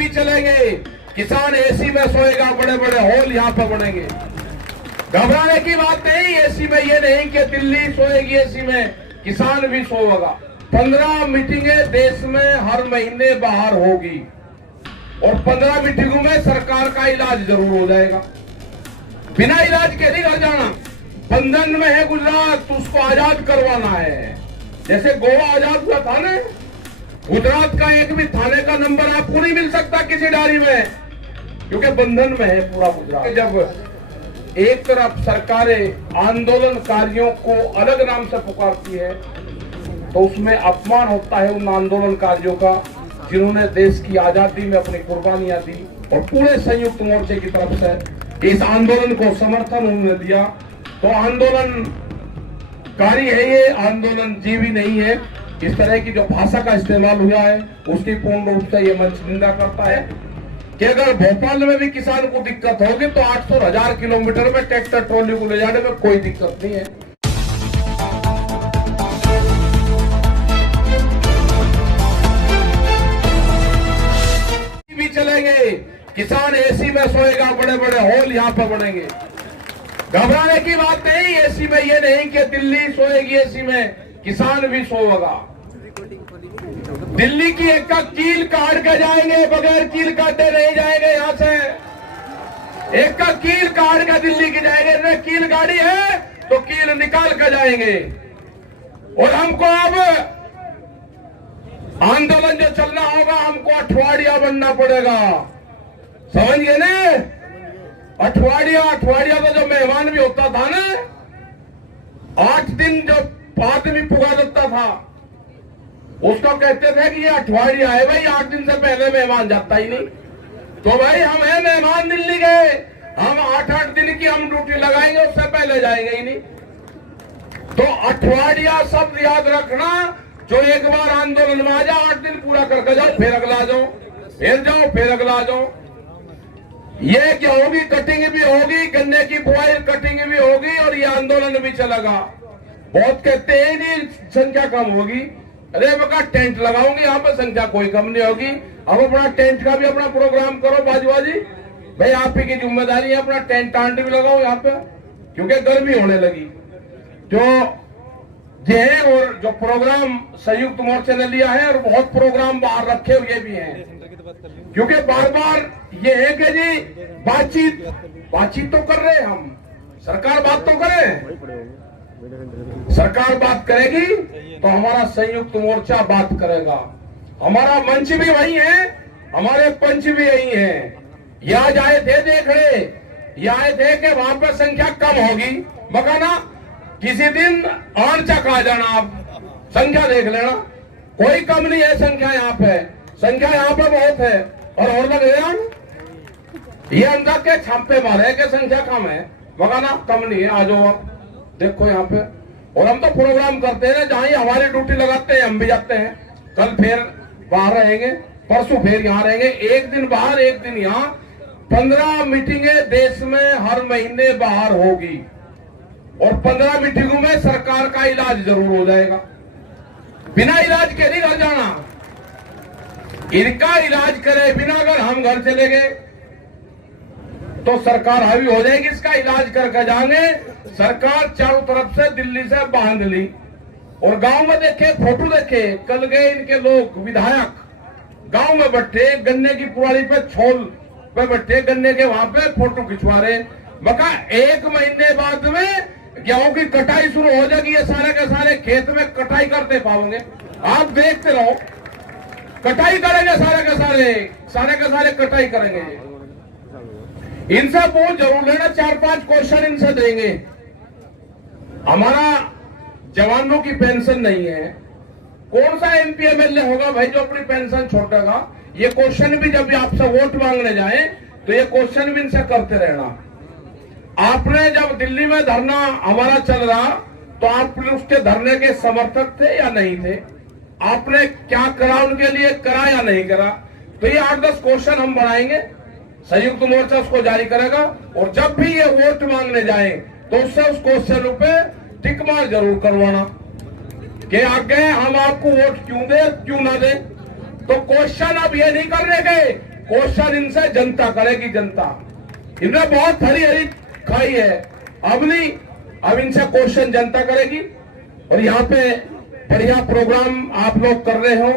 भी चलेंगे, किसान एसी में सोएगा, बड़े बड़े हॉल यहाँ पर बनेंगे। घबराने की बात नहीं, एसी में ये नहीं कि दिल्ली सोएगी एसी में, किसान भी सोएगा। 15 मीटिंगें देश में हर महीने बाहर होगी और 15 मीटिंगों में सरकार का इलाज जरूर हो जाएगा। बिना इलाज के नहीं घर जाना। बंधन में है गुजरात तो उसको आजाद करवाना है। जैसे गोवा आजाद हुआ था ना, गुजरात का एक भी थाने का नंबर आपको नहीं मिल सकता किसी डायरी में, क्योंकि बंधन में है पूरा गुजरात। जब एक तरफ सरकारें आंदोलनकारियों को अलग नाम से पुकारती है तो उसमें अपमान होता है उन आंदोलनकारियों का जिन्होंने देश की आजादी में अपनी कुर्बानियां दी। और पूरे संयुक्त मोर्चे की तरफ से इस आंदोलन को समर्थन उन्होंने दिया। तो आंदोलनकारी है ये, आंदोलन जीवी नहीं है। इस तरह की जो भाषा का इस्तेमाल हुआ है उसकी पूर्ण रूप से ये मंच निंदा करता है कि अगर भोपाल में भी किसान को दिक्कत होगी तो 800,000 किलोमीटर में ट्रैक्टर ट्रॉली को ले जाने में कोई दिक्कत नहीं है। भी चलेंगे, किसान एसी में सोएगा, बड़े बड़े हॉल यहाँ पर बनेंगे। घबराने की बात नहीं, एसी में ये नहीं कि दिल्ली सोएगी एसी में, किसान भी सोएगा। दिल्ली की एक का कील काट के जाएंगे, बगैर कील काटे नहीं जाएंगे यहाँ से। एक का कील काट के दिल्ली की जाएंगे, कील गाड़ी है तो कील निकाल के जाएंगे। और हमको अब आंदोलन जो चलना होगा, हमको अठवाडिया बनना पड़ेगा, समझ गए ना? अठवाडिया तो जो मेहमान भी होता था ना, 8 दिन जो आदमी पुगा देता था उसको कहते थे कि ये अठवाडिया है भाई, 8 दिन से पहले मेहमान जाता ही नहीं। तो भाई हम है मेहमान दिल्ली गए, हम 8-8 दिन की हम ड्यूटी लगाएंगे, उससे पहले जाएंगे ही नहीं। तो अठवाडिया शब्द याद रखना, जो एक बार आंदोलन में आ जाओ, 8 दिन पूरा करके जाओ, फिर अगला जाओ, फिर जाओ, फिर अगला जाओ। ये क्या होगी, कटिंग भी होगी, गन्ने की बुआई कटिंग भी होगी और ये आंदोलन भी चलेगा। बहुत कहते हैं नहीं संख्या कम होगी, अरे बका टेंट लगाऊंगी यहाँ पे, संख्या कोई कम नहीं होगी। अब अपना टेंट का भी अपना प्रोग्राम करो बाजूबाजी, भाई आप ही की जिम्मेदारी है, अपना टेंट टांट भी लगाओ यहाँ पे, क्योंकि गर्मी होने लगी। जो है और जो प्रोग्राम संयुक्त मोर्चे ने लिया है, और बहुत प्रोग्राम बाहर रखे हुए भी हैं, क्योंकि बार बार ये है कि जी बातचीत तो कर रहे हैं हम, सरकार बात तो करे, सरकार बात करेगी तो हमारा संयुक्त मोर्चा बात करेगा। हमारा मंच भी वही है, हमारे पंच भी यही है। ये आज आए थे देखने, ये आए थे कि वहां पर संख्या कम होगी, मकाना किसी दिन और चक आ जाना, आप संख्या देख लेना, कोई कम नहीं है संख्या यहाँ पे, संख्या यहाँ पे बहुत है। और लग गया ये अंदर के छापे मारे के संख्या कम है, मकाना कम नहीं है, आ जाओ आप देखो यहाँ पे। और हम तो प्रोग्राम करते हैं, जहां ही हमारी ड्यूटी लगाते हैं हम भी जाते हैं। कल फिर बाहर रहेंगे, परसों फिर यहाँ रहेंगे, एक दिन बाहर एक दिन यहाँ। 15 मीटिंगें देश में हर महीने बाहर होगी और 15 मीटिंगों में सरकार का इलाज जरूर हो जाएगा। बिना इलाज के नहीं घर जाना, इनका इलाज करे बिना अगर हम घर चले गए तो सरकार हावी हो जाएगी। इसका इलाज करके जाएंगे, सरकार चारों तरफ से दिल्ली से बांध ली। और गांव में देखे, फोटो देखे, कल गए इनके लोग विधायक गांव में बैठे, गन्ने की पुरानी पे छोल पे बैठे, गन्ने के वहां पे फोटो खिंचवा रहे। बका 1 महीने बाद में गेहूं की कटाई शुरू हो जाएगी, ये सारे के सारे खेत में कटाई करते पाओगे, आप देखते रहो, कटाई करेंगे सारे के सारे कटाई करेंगे। इनसे पूछ जरूर लेना, 4-5 क्वेश्चन इनसे देंगे। हमारा जवानों की पेंशन नहीं है, कौन सा एमपी एमएलए होगा भाई जो अपनी पेंशन छोड़ेगा? ये क्वेश्चन भी जब भी आपसे वोट मांगने जाए तो ये क्वेश्चन भी इनसे करते रहना। आपने जब दिल्ली में धरना हमारा चल रहा तो आप उसके धरने के समर्थक थे या नहीं थे? आपने क्या करा उनके लिए, करा या नहीं करा? तो ये 8-10 क्वेश्चन हम बढ़ाएंगे, संयुक्त मोर्चा उसको जारी करेगा। और जब भी ये वोट मांगने जाए तो उससे उस क्वेश्चन पे टिक मार जरूर करवाना कि आगे हम आपको वोट क्यों दे क्यों ना दे। तो क्वेश्चन अब ये नहीं करने के क्वेश्चन इनसे जनता करेगी, जनता। इनने बहुत हरी हरी खाई है, अब नहीं, अब इनसे क्वेश्चन जनता करेगी। और यहाँ पे बढ़िया प्रोग्राम आप लोग कर रहे हो,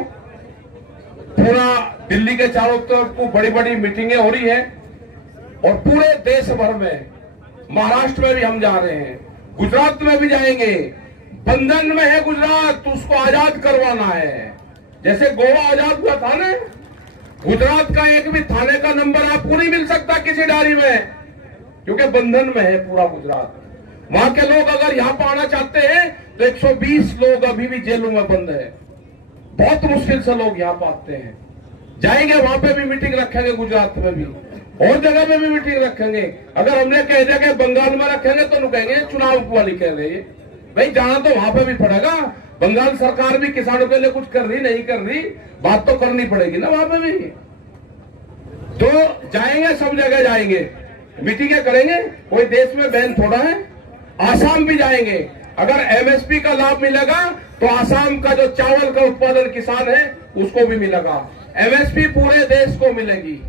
पूरा दिल्ली के चारों तरफ को बड़ी बड़ी मीटिंगें हो रही है और पूरे देश भर में, महाराष्ट्र में भी हम जा रहे हैं, गुजरात में भी जाएंगे। बंधन में है गुजरात, तो उसको आजाद करवाना है। जैसे गोवा आजाद हुआ था ना, गुजरात का एक भी थाने का नंबर आपको नहीं मिल सकता किसी डायरी में, क्योंकि बंधन में है पूरा गुजरात। वहां के लोग अगर यहाँ पर आना चाहते हैं तो 120 लोग अभी भी जेलों में बंद है। बहुत मुश्किल से लोग यहाँ पर आते हैं। जाएंगे, वहां पे भी मीटिंग रखेंगे, गुजरात में भी और जगह में भी मीटिंग रखेंगे। अगर हमने कह दिया कि बंगाल में रखेंगे तो कहेंगे चुनाव वाली कह रहे हैं। भाई जाना तो वहां पे भी पड़ेगा। बंगाल सरकार भी किसानों के लिए कुछ कर रही नहीं कर रही, बात तो करनी पड़ेगी ना वहां पे भी। तो जाएंगे, सब जगह जाएंगे, मीटिंगें करेंगे। कोई देश में बैन थोड़ा है। आसाम भी जाएंगे। अगर एमएसपी का लाभ मिलेगा तो आसाम का जो चावल का उत्पादन किसान है उसको भी मिलेगा। एमएसपी पूरे देश को मिलेगी,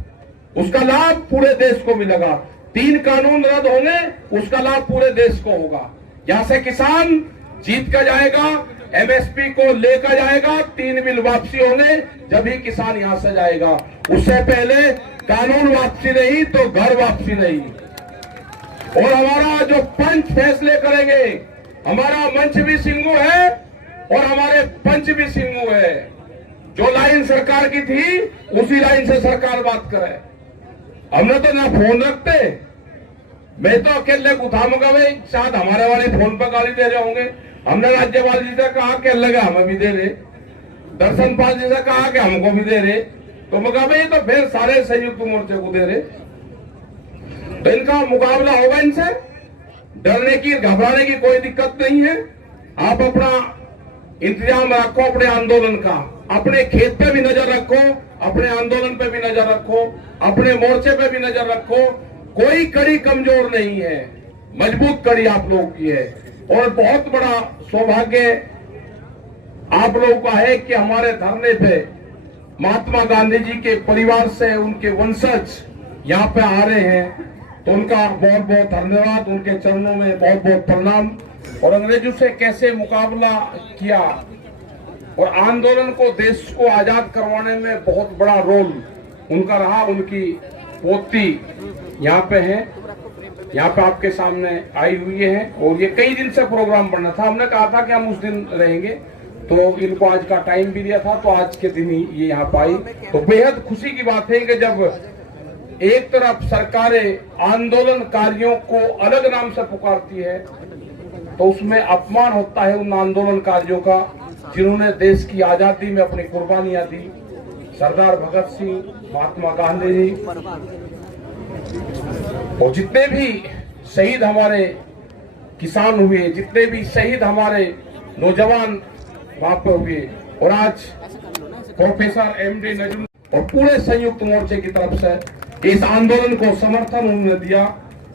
उसका लाभ पूरे देश को मिलेगा। 3 कानून रद्द होंगे, उसका लाभ पूरे देश को होगा। यहां से किसान जीत का जाएगा, एमएसपी को लेकर जाएगा, 3 बिल वापसी होंगे, जब ही किसान यहां से जाएगा। उससे पहले कानून वापसी नहीं तो घर वापसी नहीं। और हमारा जो पंच फैसले करेंगे, हमारा मंच भी सिंगू है और हमारे पंच भी सिंगू है। जो लाइन सरकार की थी उसी लाइन से सरकार बात करे। हमने तो ना फोन रखते, मैं तो अकेले उठाऊंगा भाई, शायद हमारे वाले फोन पर गाली दे रहे होंगे। हमने राज्यपाल जी से कहा कि लगा हमें भी दे रहे, दर्शन पाल जी से कहा कि हमको भी दे रहे, तो मैं कहा भाई तो फिर सारे संयुक्त मोर्चे को दे रहे। तो इनका मुकाबला होगा, इनसे डरने की घबराने की कोई दिक्कत नहीं है। आप अपना इंतजाम रखो अपने आंदोलन का, अपने खेत पे भी नजर रखो, अपने आंदोलन पे भी नजर रखो, अपने मोर्चे पे भी नजर रखो। कोई कड़ी कमजोर नहीं है, मजबूत कड़ी आप लोगों की है। और बहुत बड़ा सौभाग्य आप लोगों का है कि हमारे धरने पे महात्मा गांधी जी के परिवार से उनके वंशज यहाँ पे आ रहे हैं, तो उनका बहुत बहुत धन्यवाद, उनके चरणों में बहुत बहुत प्रणाम। और अंग्रेजों से कैसे मुकाबला किया और आंदोलन को, देश को आजाद करवाने में बहुत बड़ा रोल उनका रहा। उनकी पोती यहाँ पे है, यहाँ पे आपके सामने आई हुई है। और ये कई दिन से प्रोग्राम बनना था, हमने कहा था कि हम उस दिन रहेंगे, तो इनको आज का टाइम भी दिया था, तो आज के दिन ही ये यहाँ पे आई। तो बेहद खुशी की बात है कि जब एक तरफ सरकारें आंदोलनकारियों को अलग नाम से पुकारती है तो उसमें अपमान होता है उन आंदोलनकारियों का जिन्होंने देश की आजादी में अपनी कुर्बानियां दी। सरदार भगत सिंह, महात्मा गांधी जी और जितने भी शहीद हमारे किसान हुए, जितने भी शहीद हमारे नौजवान वहां पर हुए। और आज प्रोफेसर एमडी नजरुल और पूरे संयुक्त मोर्चे की तरफ से इस आंदोलन को समर्थन उन्होंने दिया।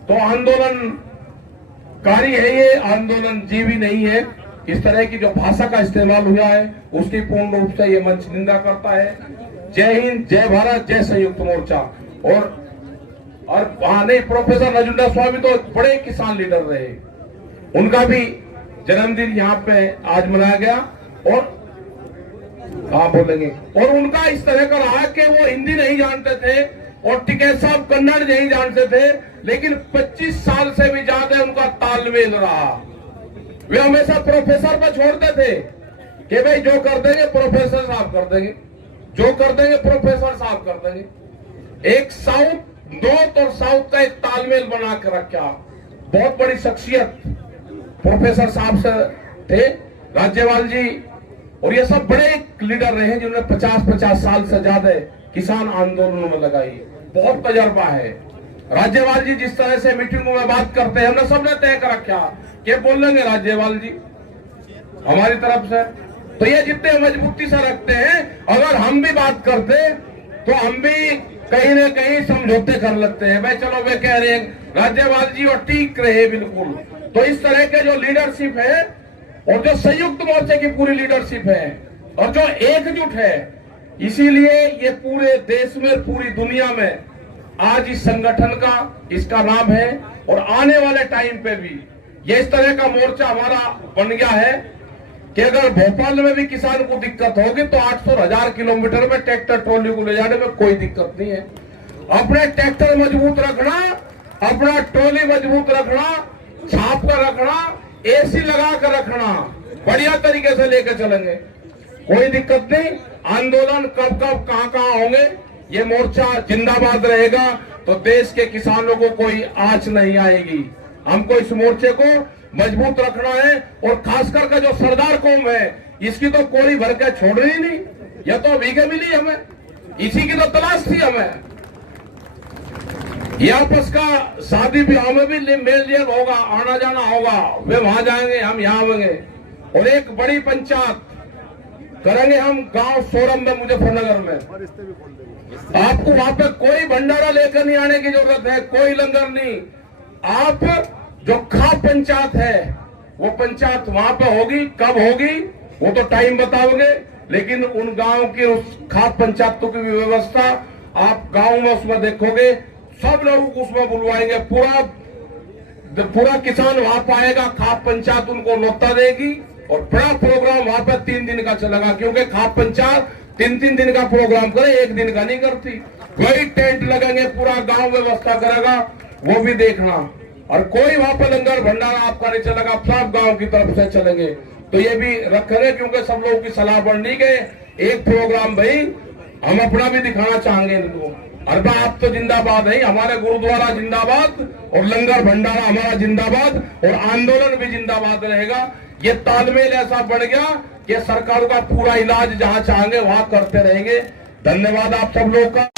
तो आंदोलनकारी है ये, आंदोलन जीवी नहीं है। इस तरह की जो भाषा का इस्तेमाल हुआ है उसकी पूर्ण रूप से ये मंच निंदा करता है। जय हिंद, जय भारत, जय संयुक्त मोर्चा। और हाँ नहीं, प्रोफेसर नजुंडा स्वामी तो बड़े किसान लीडर रहे, उनका भी जन्मदिन यहाँ पे आज मनाया गया। और हाँ बोलेंगे, और उनका इस तरह का रहा कि वो हिंदी नहीं जानते थे और टिकैत साहब कन्नड़ नहीं जानते थे, लेकिन 25 साल से भी ज्यादा उनका तालमेल रहा। वे हमेशा प्रोफेसर पर छोड़ते थे कि भाई जो कर देंगे प्रोफेसर साहब कर देंगे, जो कर देंगे प्रोफेसर साहब कर देंगे। एक साउथ, नॉर्थ और साउथ का एक तालमेल बना कर रखा। बहुत बड़ी शख्सियत प्रोफेसर साहब से थे, राज्यपाल जी और ये सब बड़े लीडर रहे हैं जिन्होंने 50-50 साल से ज्यादा किसान आंदोलनों में लगाई। बहुत तजर्बा है। राज्यपाल जी जिस तरह से मीटिंगों में बात करते हैं, हमने सबने तय कर रखा कि बोलेंगे राज्यपाल जी हमारी तरफ से। तो ये जितने मजबूती से रखते हैं, अगर हम भी बात करते तो हम भी कहीं न कहीं समझौते कर लेते हैं। भाई चलो वे कह रहे हैं राज्यपाल जी और ठीक रहे बिल्कुल। तो इस तरह के जो लीडरशिप है और जो संयुक्त मोर्चे की पूरी लीडरशिप है और जो एकजुट है, इसीलिए ये पूरे देश में, पूरी दुनिया में आज इस संगठन का, इसका नाम है। और आने वाले टाइम पे भी ये इस तरह का मोर्चा हमारा बन गया है कि अगर भोपाल में भी किसान को दिक्कत होगी तो 800,000 किलोमीटर में ट्रैक्टर ट्रॉली को ले जाने में कोई दिक्कत नहीं है। अपने ट्रैक्टर मजबूत रखना, अपना ट्रॉली मजबूत रखना, छाप कर रखना, एसी लगा कर रखना, बढ़िया तरीके से लेकर चलेंगे, कोई दिक्कत नहीं। आंदोलन कब कब कहां कहां होंगे, ये मोर्चा जिंदाबाद रहेगा तो देश के किसानों को कोई आंच नहीं आएगी। हमको इस मोर्चे को मजबूत रखना है। और खासकर का जो सरदार कौम है, इसकी तो कोई भर के छोड़नी नहीं। यह तो अभी के मिली हमें, इसी की तो तलाश थी हमें। ये आपस का शादी ब्याह में भी मेल जोल होगा, आना जाना होगा, वे वहां जाएंगे, हम यहाँ आएंगे। और एक बड़ी पंचायत करेंगे हम गांव सोरम में, मुजफ्फरनगर में। आपको वहां पे कोई भंडारा लेकर नहीं आने की जरूरत है, कोई लंगर नहीं। आप जो खाप पंचायत है, वो पंचायत वहां पे होगी। कब होगी वो तो टाइम बताओगे, लेकिन उन गांव की उस खाप पंचायतों की व्यवस्था आप गांव में उसमें देखोगे। सब लोग उसमें बुलवाएंगे, पूरा किसान वहां पर आएगा। खाप पंचायत उनको न्योता देगी और बड़ा प्रोग्राम वहां पर 3 दिन का चलेगा, क्योंकि खाप पंचायत 3-3 दिन का प्रोग्राम करे, 1 दिन का नहीं करती। वही टेंट लगेंगे, पूरा गांव व्यवस्था करेगा, वो भी देखना। और कोई वहां पर लंगर भंडारा आपका नहीं चलेगा, सब गांव की तरफ से चलेंगे। तो ये भी रखेंगे, क्योंकि सब लोगों की सलाह बढ़नी के एक प्रोग्राम भाई हम अपना भी दिखाना चाहेंगे इनको। अरबा आप तो जिंदाबाद है, हमारे गुरुद्वारा जिंदाबाद और लंगर भंडारा हमारा जिंदाबाद और आंदोलन भी जिंदाबाद रहेगा। ये तालमेल ऐसा बढ़ गया कि सरकार का पूरा इलाज जहां चाहेंगे वहां करते रहेंगे। धन्यवाद आप सब लोग का।